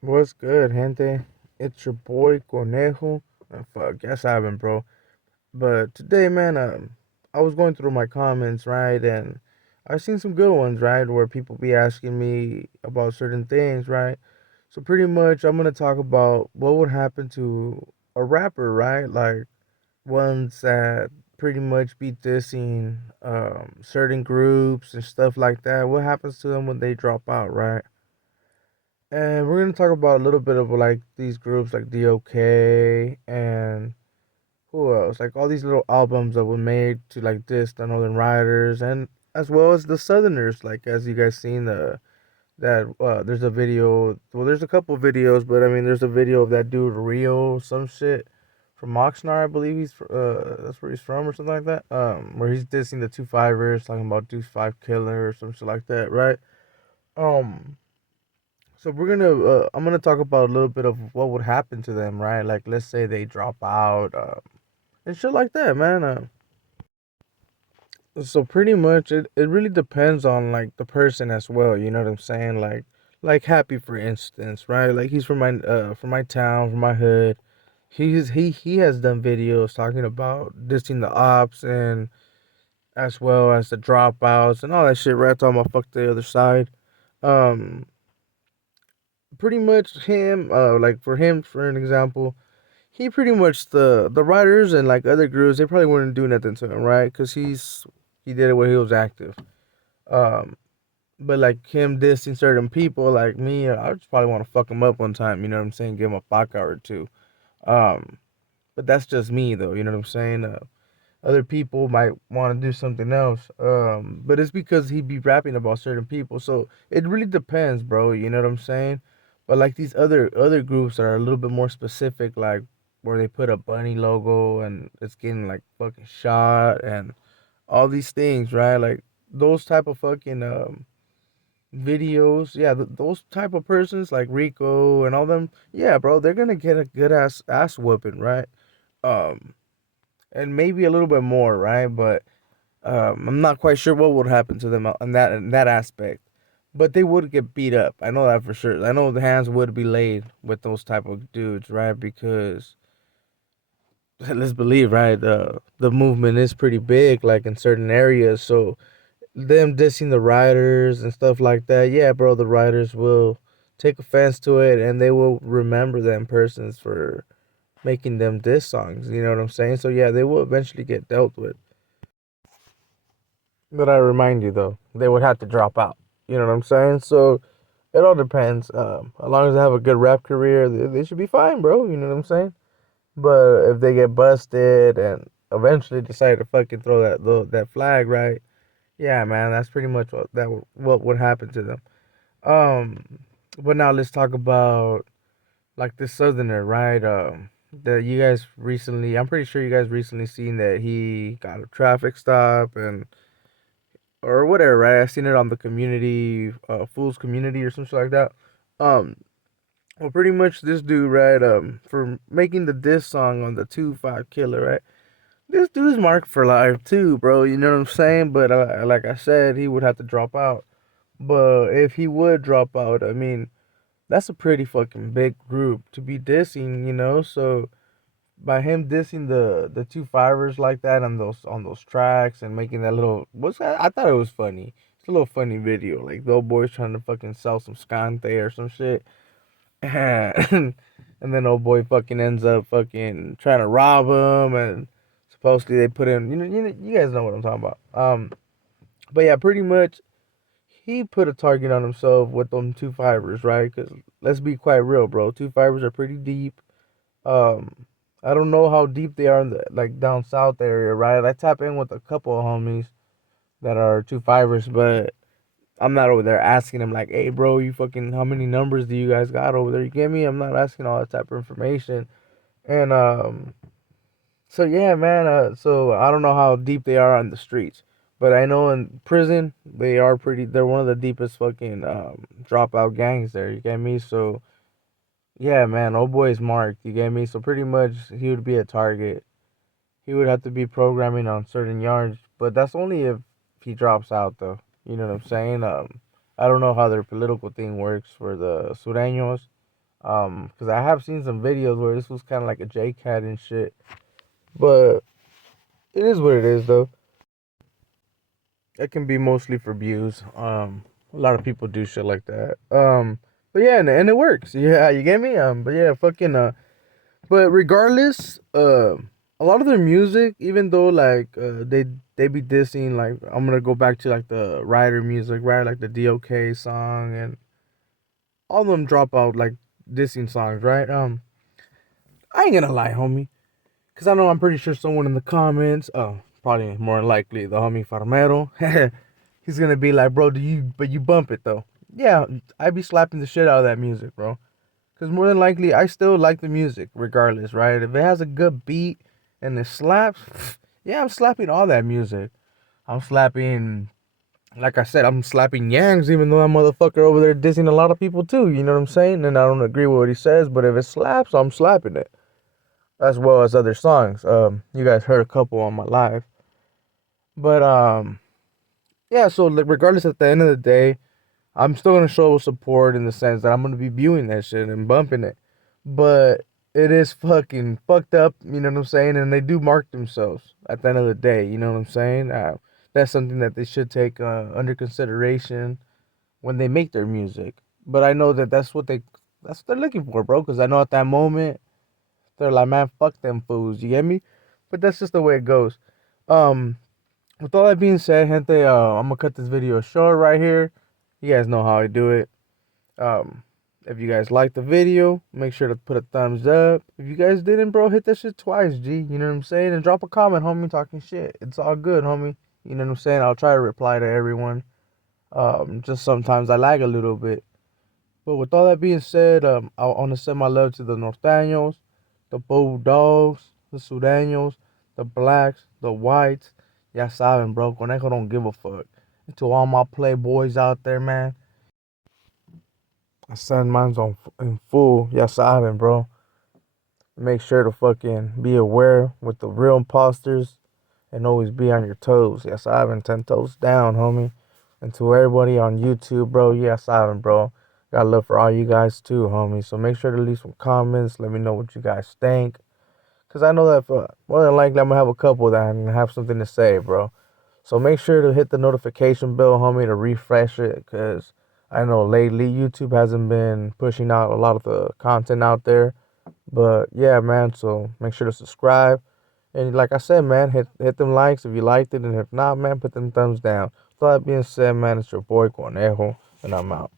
What's good, gente? It's your boy Conejo. Fuck, yes, I haven't, bro. But today, man, I was going through my comments, right, and I've seen some good ones, right, where people be asking me about certain things, right. So pretty much, I'm gonna talk about what would happen to a rapper, right, like ones that pretty much be dissing certain groups and stuff like that. What happens to them when they drop out, right? And we're gonna talk about a little bit of like these groups like DOK and who else? Like all these little albums that were made to like diss the Northern Riders and as well as the Southerners. Like as you guys seen that there's a video. Well, there's a couple videos, but I mean there's a video of that dude Rio some shit from Oxnard, I believe that's where he's from or something like that. Where he's dissing the 2 5ers, talking about Deuce Five Killer or some shit like that, right? Um. So I'm gonna talk about a little bit of what would happen to them, right? Like let's say they drop out, and shit like that, man. So pretty much it really depends on like the person as well. You know what I'm saying? Like Happy for instance, right? Like he's from my town, from my hood. He has done videos talking about dissing the ops and as well as the dropouts and all that shit. Right, talking about fuck the other side. Um, Pretty much him. Like for him, for an example. He pretty much the writers and like other groups they probably wouldn't do nothing to him, right? Because he did it when he was active. Um, but like him dissing certain people like me, I just probably want to fuck him up one time. You know what I'm saying? Give him a baka or two. Um, but that's just me though. You know what I'm saying? Other people might want to do something else. But it's because he be rapping about certain people. So it really depends, bro. You know what I'm saying? But like these other groups that are a little bit more specific, like where they put a bunny logo and it's getting like fucking shot and all these things, right? Like those type of fucking videos. Yeah, those type of persons like Rico and all them. Yeah, bro, they're gonna get a good ass whooping, right? Um, and maybe a little bit more, right? But I'm not quite sure what would happen to them in that aspect, but they would get beat up. I know that for sure. I know the hands would be laid with those type of dudes, right? Because let's believe, right? The movement is pretty big, like in certain areas. So them dissing the riders and stuff like that, yeah, bro, the riders will take offense to it, and they will remember them persons for making them diss songs. You know what I'm saying? So yeah, they will eventually get dealt with. But I remind you though, they would have to drop out. You know what I'm saying? So it all depends. As long as they have a good rap career, they should be fine, bro. You know what I'm saying? But if they get busted and eventually decide to fucking throw that flag, right? Yeah, man, that's pretty much what would happen to them. Um, but now let's talk about like this Southerner, right? That you guys recently, I'm pretty sure you guys recently seen that he got a traffic stop and or whatever, right? I seen it on the community, Fools Community or something like that. Um, well, pretty much this dude, right? For making the diss song on the 2 5 Killer, right? This dude's marked for life too, bro. You know what I'm saying? But like I said, he would have to drop out. But if he would drop out, I mean, that's a pretty fucking big group to be dissing, you know. So by him dissing the 2 5ers like that on those tracks and making that little what's that? I thought it was funny. It's a little funny video, like the old boy's trying to fucking sell some scante or some shit, and then old boy fucking ends up fucking trying to rob him, and supposedly they put in you guys know what I'm talking about. But yeah, pretty much he put a target on himself with them 2 5ers, right? Because let's be quite real, bro. 2 5ers are pretty deep. Um, I don't know how deep they are in the like down south area, right? I tap in with a couple of homies that are 2 5ers, but I'm not over there asking them like, "Hey, bro, you fucking how many numbers do you guys got over there?" You get me? I'm not asking all that type of information. And so yeah, man. So I don't know how deep they are on the streets, but I know in prison they are pretty. They're one of the deepest fucking dropout gangs there. You get me? So yeah, man. Old boy is marked. You get me? So pretty much he would be a target. He would have to be programming on certain yards, but that's only if he drops out, though. You know what I'm saying? I don't know how their political thing works for the Sureños. Because I have seen some videos where this was kind of like a J Cat and shit. But it is what it is, though. It can be mostly for views. A lot of people do shit like that. But yeah, and it works. Yeah, you get me. But yeah, fucking. But regardless, a lot of their music, even though like they be dissing, like I'm gonna go back to like the Ryder music, right? Like the DOK song, and all of them drop out like dissing songs, right? I ain't gonna lie, homie. Cause I know I'm pretty sure someone in the comments, probably more likely the homie Farmero, he's gonna be like, bro, but you bump it though. Yeah, I be slapping the shit out of that music, bro. Cause more than likely, I still like the music regardless, right? If it has a good beat and it slaps, yeah, I'm slapping all that music. I'm slapping, like I said, I'm slapping Yangs, even though that motherfucker over there dissing a lot of people too. You know what I'm saying? And I don't agree with what he says, but if it slaps, I'm slapping it, as well as other songs. You guys heard a couple on my live, but yeah. So like, regardless, at the end of the day, I'm still gonna show support in the sense that I'm gonna be viewing that shit and bumping it, but it is fucking fucked up. You know what I'm saying? And they do mark themselves at the end of the day. You know what I'm saying? That's something that they should take under consideration when they make their music. But I know that that's what they're looking for, bro. Because I know at that moment they're like, man, fuck them fools. You get me? But that's just the way it goes. Um, with all that being said, gente, I'm gonna cut this video short right here. You guys know how I do it. Um, if you guys liked the video, make sure to put a thumbs up. If you guys didn't, bro, hit that shit twice, G. You know what I'm saying? And drop a comment, homie, talking shit. It's all good, homie. You know what I'm saying? I'll try to reply to everyone. Just sometimes I lag a little bit. But with all that being said, I want to send my love to the Norteños, the Bulldogs, the Sureños, the Blacks, the Whites. Ya saben, bro. Conejo don't give a fuck. And to all my playboys out there, man. I send mines on in full. Ya saben, bro. Make sure to fucking be aware with the real imposters and always be on your toes. Yes, Ivan, 10 toes down, homie. And to everybody on YouTube, bro, yes, Ivan, bro. Got love for all you guys too, homie. So make sure to leave some comments. Let me know what you guys think. Because I know that more than likely I'm going to have a couple that have something to say, bro. So make sure to hit the notification bell, homie, to refresh it. Because I know lately YouTube hasn't been pushing out a lot of the content out there. But yeah, man, so make sure to subscribe. And like I said, man, hit them likes if you liked it. And if not, man, put them thumbs down. With all that being said, man, it's your boy Conejo, and I'm out.